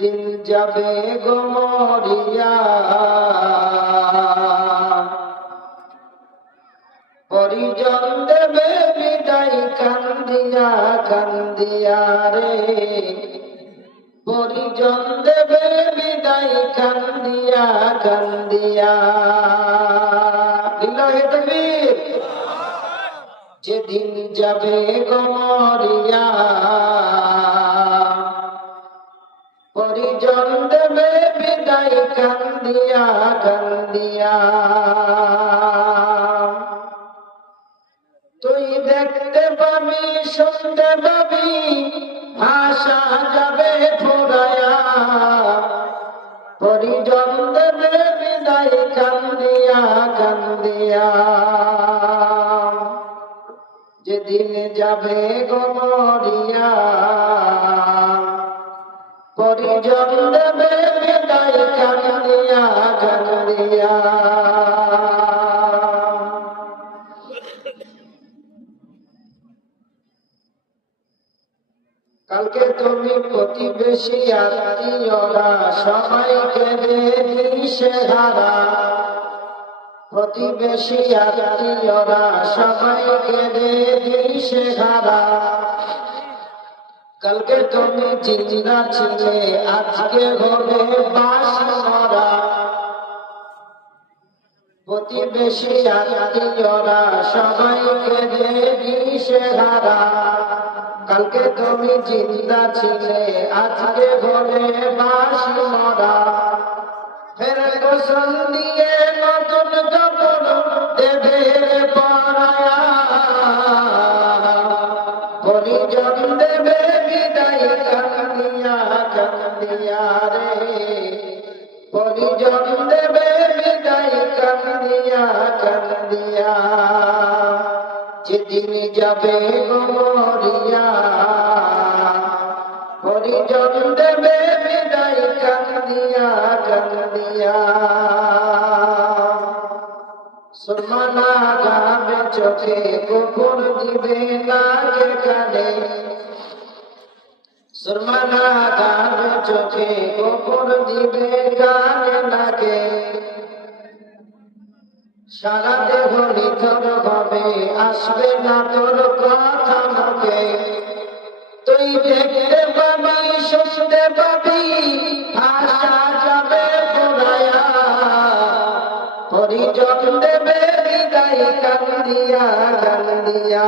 যেদিন যাবে গোমরিয়া পরিজন দেবে বিদায় কান্দিয়া কান্দিয়া রে। পরিজন দেবে বিদায় কান্দিয়া কান্দিয়া। বিল্লাহে তাকবীর। যেদিন যাবে গমরিয়া পরিজন দেবে বিদায় কান্দিয়া কান্দিয়া। তুই দেখতে পাবি শুনতে পাবি, ভাষা যাবে ফুরায়া পরিজন দেবে বিদায় কান্দিয়া কান্দিয়া। যেদিন যাবে গমরিয়া পরিজন দেবে বিদায় কান্দিয়া কান্দিয়া কালকে তুমি প্রতিবেশী আত্মীয়রা সবাইকে দিশে হারা প্রতিবেশী আত্মীয়রা সবাইকে দিশে হারা কালকে তুমি জিন্দা ছিলে, আজকে হবে বাস মরা। প্রতিবেশী আত্মীয়রা সবাইকে দিশে হারা। কালকে তুমি জিন্দা ছিলে, আজকে ঘরে বাস মরা। ফের গোসল দিয়ে নতুন কাপড় দেবে পরায়া। পরিজন দেবে পরিজন দেবে বিদায় কান্দিয়া কান্দিয়া যেদিন যাবে গমরিয়া পরিজন দেবে বিদায় কান্দিয়া কান্দিয়া সুরমানা গাবে চোখে কুকুর দিবে নাকে কানে সুরমানা গাবে চোখে কুকুর দিবে গানে নাকে সারা দেহ নিথর হবে, আসবে না তোর কথা মুখে তুই দেখতে পাবি, শুনতে পাবি, ভাষা যাবে ফুরায়া পরিজন দেবে বিদায়, কান্দিয়া কান্দিয়া।